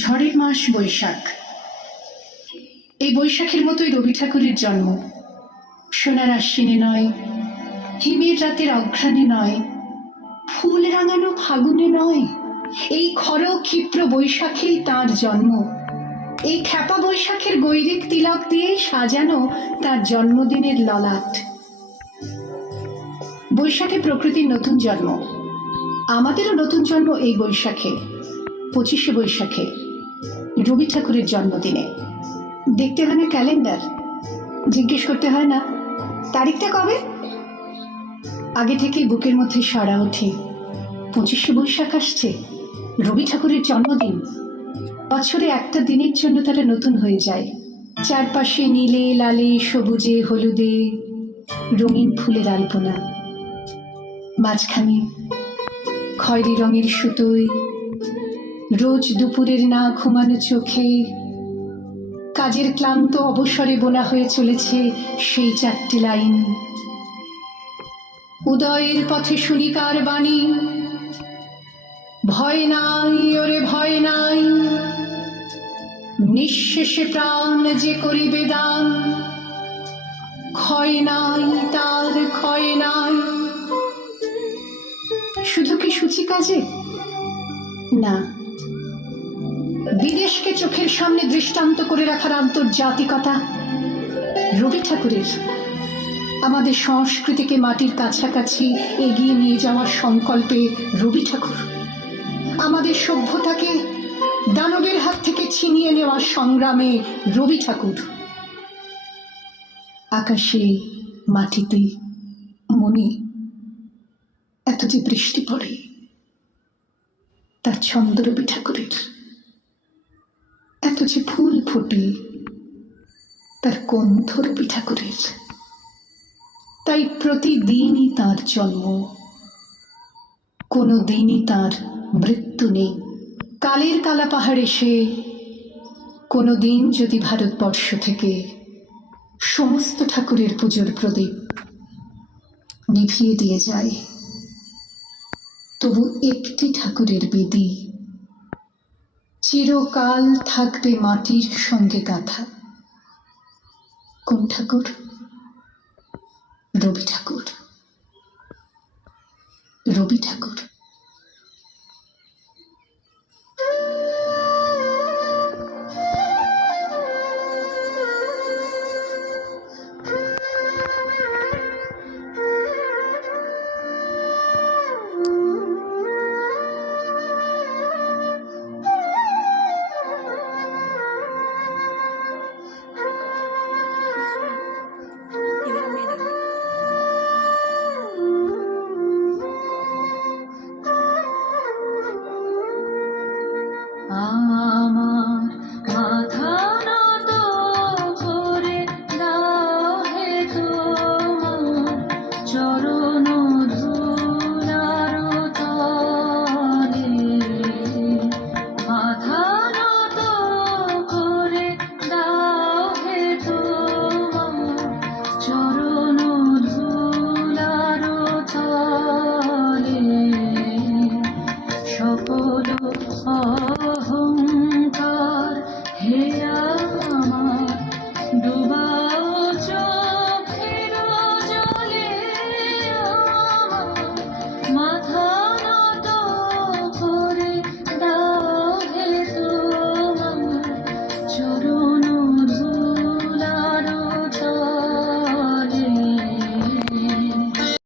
ঝড়ের মাস বৈশাখ। এই বৈশাখের মতোই রবি ঠাকুরের জন্ম। সোনার আশ্বিনে নয়, হিমের রাতের অঘ্রাণে নয়, ফুল রাঙানো ফাগুনে নয়, এই খর ক্ষিপ্র বৈশাখেই তাঁর জন্ম। এই খ্যাপা বৈশাখের গৈরিক তিলক দিয়ে সাজানো তার জন্মদিনের ললাট। বৈশাখে প্রকৃতির নতুন জন্ম, আমাদেরও নতুন জন্ম এই বৈশাখে, 25শে বৈশাখে, রবি ঠাকুরের জন্মদিনে। দেখতে হয় না ক্যালেন্ডার, জিজ্ঞেস করতে হয় না তারিখটা কবে, আগে থেকেই বুকের মধ্যে সাড়া ওঠে 25শে বৈশাখ আসছে, রবি ঠাকুরের জন্মদিন। বছরে একটা দিনের জন্য তারা নতুন হয়ে যায়। চারপাশে নীলে লালে সবুজে হলুদে রঙিন ফুলের আলপনা, মাঝখানে খয়েরি রঙের সুতোয় রোজ দুপুরের না ঘুমানো চোখে কাজের ক্লান্ত অবসরে বোনা হয়ে চলেছে সেই 4টে লাইন। উদয়ের পথে শুনিকার বাণী, ভয় নাই ওরে ভয় নাই, নিঃশেষে প্রাণ যে করিবে দান, ক্ষয় নাই তার ক্ষয় নাই। শুধু কি সূচি কাজে? না, বিদেশকে চোখের সামনে দৃষ্টান্ত করে রাখার আন্তর্জাতিকতা রবি ঠাকুরের। আমাদের সংস্কৃতিকে মাটির কাছাকাছি এগিয়ে নিয়ে যাওয়ার সংকল্পে রবি ঠাকুর, আমাদের সভ্যতাকে দানবের হাত থেকে ছিনিয়ে নেওয়ার সংগ্রামে রবি ঠাকুর। আকাশে মাটিতে মনে এত যে বৃষ্টি পড়ে, তার ছন্দ রবি ঠাকুরের। এত যে ফুল ফোটে, তার গন্ধ রবি ঠাকুরের। তাই প্রতিদিনই তার জন্ম, কোনো দিনই তার মৃত্যু নেই। কালের কালা পাহাড় এসে কোনো দিন যদি ভারতবর্ষ থেকে সমস্ত ঠাকুরের পুজোর প্রদীপ নিভিয়ে দিয়ে যায়, তবু একটি ঠাকুরের বেদি চিরকাল থাকবে মাটির সঙ্গে গাঁথা। কোন ঠাকুর? রবি ঠাকুর। রবি ঠাকুর। মাথা